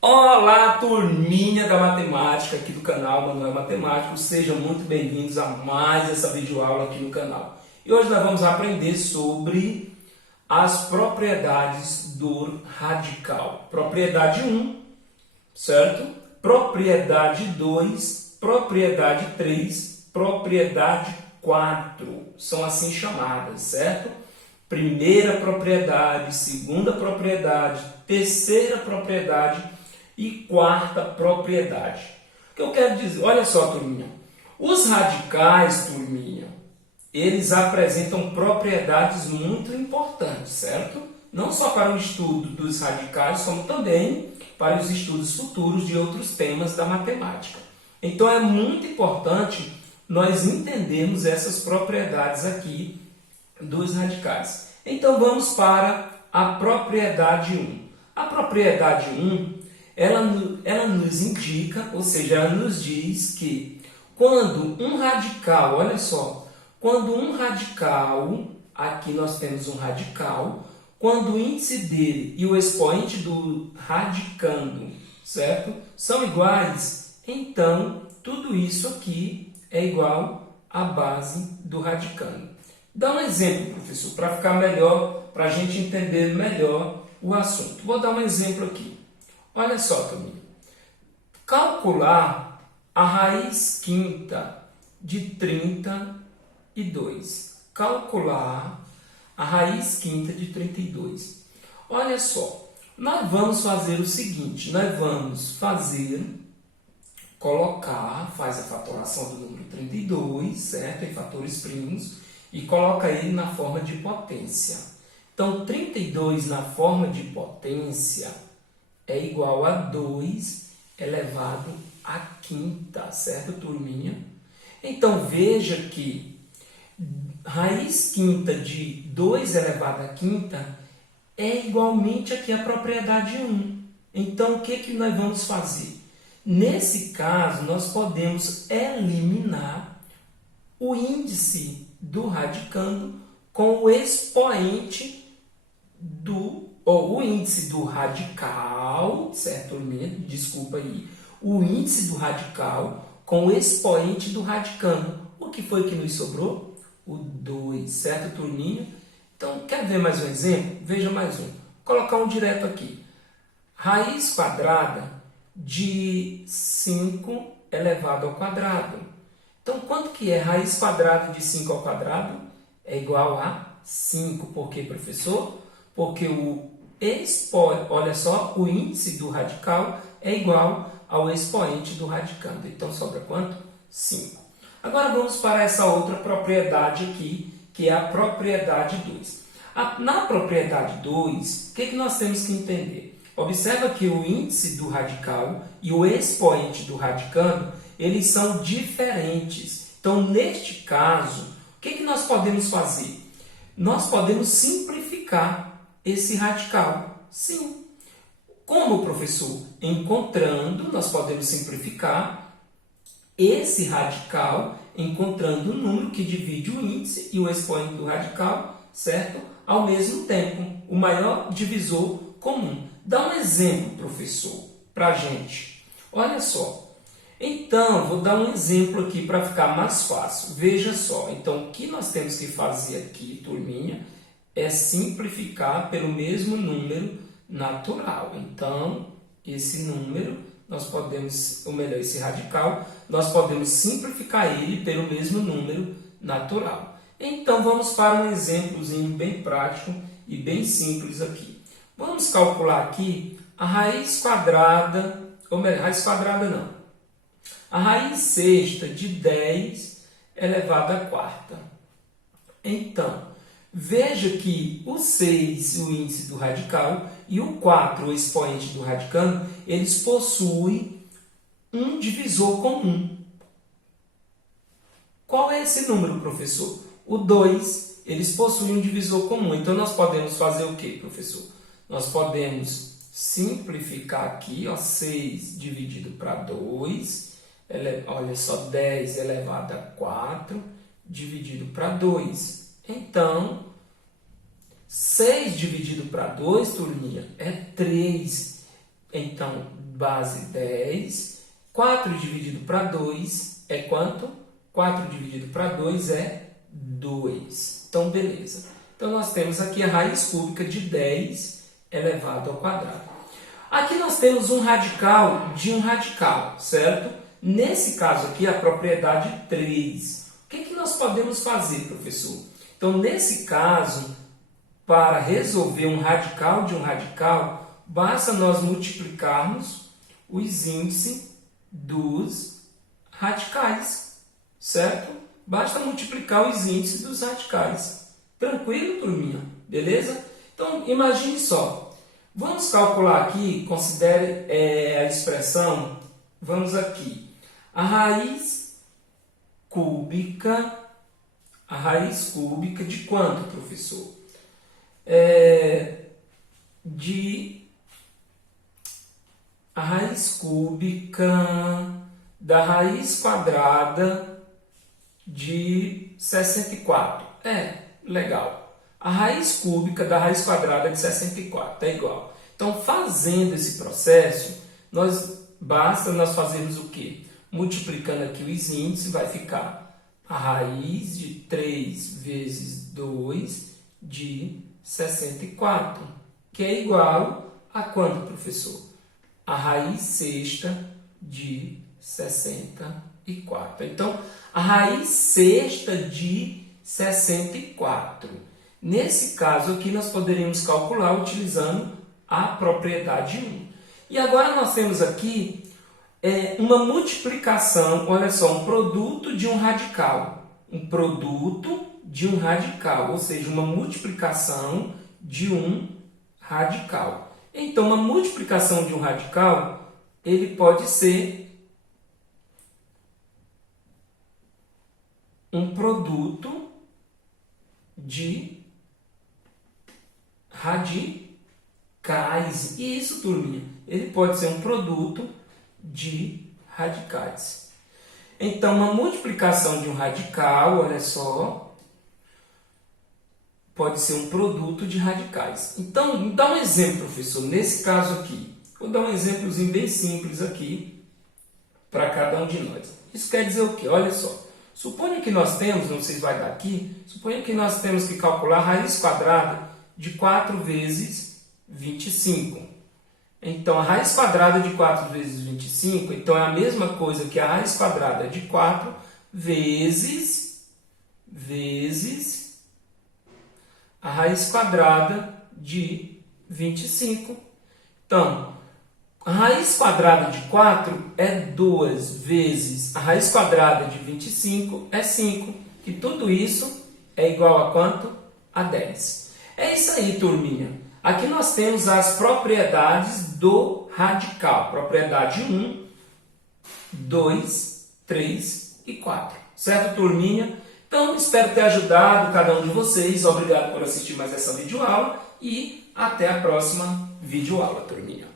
Olá, turminha da matemática aqui do canal Manuel Matemático. Sejam muito bem-vindos a mais essa videoaula aqui no canal. E hoje nós vamos aprender sobre as propriedades do radical. Propriedade 1, certo? Propriedade 2, propriedade 3, propriedade 4. São assim chamadas, certo? Primeira propriedade, segunda propriedade, terceira propriedade e quarta propriedade. O que eu quero dizer? Olha só, turminha. Os radicais, turminha, eles apresentam propriedades muito importantes, certo? Não só para o estudo dos radicais, como também para os estudos futuros de outros temas da matemática. Então é muito importante nós entendermos essas propriedades aqui dos radicais. Então vamos para a propriedade 1. A propriedade 1, ela nos indica, ou seja, ela nos diz que quando um radical, olha só, quando um radical, aqui nós temos um radical, quando o índice dele e o expoente do radicando, certo? São iguais, então tudo isso aqui é igual à base do radicando. Dá um exemplo, professor, para ficar melhor, para a gente entender melhor o assunto. Vou dar um exemplo aqui. Olha só, turminha. Calcular a raiz quinta de 32. Calcular a raiz quinta de 32. Olha só, nós vamos fazer o seguinte, nós vamos faz a fatoração do número 32, certo? Em fatores primos, e coloca ele na forma de potência. Então, 32 na forma de potência é igual a 2 elevado à quinta, certo, turminha? Então, veja que raiz quinta de 2 elevado à quinta é igualmente aqui a propriedade 1. Então, o que nós vamos fazer? Nesse caso, nós podemos eliminar o índice do radicando com o expoente o índice do radical, certo, turminha? Desculpa aí. O índice do radical com o expoente do radicando. O que foi que nos sobrou? O 2, certo, turminha? Então, quer ver mais um exemplo? Veja mais um. Vou colocar um direto aqui. Raiz quadrada de 5 elevado ao quadrado. Então, quanto que é raiz quadrada de 5 ao quadrado? É igual a 5. Por quê, professor? Porque olha só, o índice do radical é igual ao expoente do radicando. Então, sobra quanto? 5. Agora, vamos para essa outra propriedade aqui, que é a propriedade 2. Na propriedade 2, o que nós temos que entender? Observa que o índice do radical e o expoente do radicando, eles são diferentes. Então, neste caso, o que nós podemos fazer? Nós podemos simplificar esse radical. Sim. Como, professor? Encontrando, nós podemos simplificar esse radical, encontrando o número que divide o índice e o expoente do radical, certo? Ao mesmo tempo, o maior divisor comum. Dá um exemplo, professor, para a gente. Olha só. Então, vou dar um exemplo aqui para ficar mais fácil. Veja só. Então, o que nós temos que fazer aqui, turminha, é simplificar pelo mesmo número natural. Então, esse número, esse radical, nós podemos simplificar ele pelo mesmo número natural. Então, vamos para um exemplozinho bem prático e bem simples aqui. Vamos calcular aqui a raiz quadrada, ou melhor, raiz quadrada não, a raiz sexta de 10 elevado à quarta. Então, veja que o 6, o índice do radical, e o 4, o expoente do radicando, eles possuem um divisor comum. Qual é esse número, professor? O 2, eles possuem um divisor comum. Então, nós podemos fazer o quê, professor? Nós podemos simplificar aqui, ó, 6 dividido para 2, olha só, 10 elevado a 4, dividido para 2. Então, 6 dividido para 2, turminha, é 3. Então, base 10. 4 dividido para 2 é quanto? 4 dividido para 2 é 2. Então, beleza. Então, nós temos aqui a raiz cúbica de 10 elevado ao quadrado. Aqui nós temos um radical de um radical, certo? Nesse caso aqui, a propriedade 3. O que nós podemos fazer, professor? Então, nesse caso, para resolver um radical de um radical, basta nós multiplicarmos os índices dos radicais, certo? Basta multiplicar os índices dos radicais. Tranquilo, turminha? Beleza? Então, imagine só. Vamos calcular aqui, considere a expressão, vamos aqui. A raiz cúbica de quanto, professor? A raiz cúbica da raiz quadrada de 64. Legal. A raiz cúbica da raiz quadrada de 64 é igual. Então, fazendo esse processo, basta nós fazermos o quê? Multiplicando aqui os índices, vai ficar a raiz de 3 vezes 2 de 64, que é igual a quanto, professor? A raiz sexta de 64. Então, a raiz sexta de 64. Nesse caso aqui, nós poderíamos calcular utilizando a propriedade 1. E agora nós temos aqui uma multiplicação, olha só, um produto de um radical. Um produto de um radical, ou seja, uma multiplicação de um radical. Então, uma multiplicação de um radical, ele pode ser um produto de radicais. E isso, turminha, ele pode ser um produto de radicais. Então, uma multiplicação de um radical, olha só, pode ser um produto de radicais. Então, dá um exemplo, professor, nesse caso aqui. Vou dar um exemplozinho bem simples aqui para cada um de nós. Isso quer dizer o quê? Olha só. Suponha que nós temos, não sei se vai dar aqui, suponha que nós temos que calcular a raiz quadrada de 4 vezes 25. Então, a raiz quadrada de 4 vezes 25, então é a mesma coisa que a raiz quadrada de 4 vezes a raiz quadrada de 25. Então, a raiz quadrada de 4 é 2 vezes a raiz quadrada de 25 é 5. E tudo isso é igual a quanto? A 10. É isso aí, turminha. Aqui nós temos as propriedades do radical. Propriedade 1, 2, 3 e 4. Certo, turminha? Então, espero ter ajudado cada um de vocês. Obrigado por assistir mais essa videoaula e até a próxima videoaula, turminha.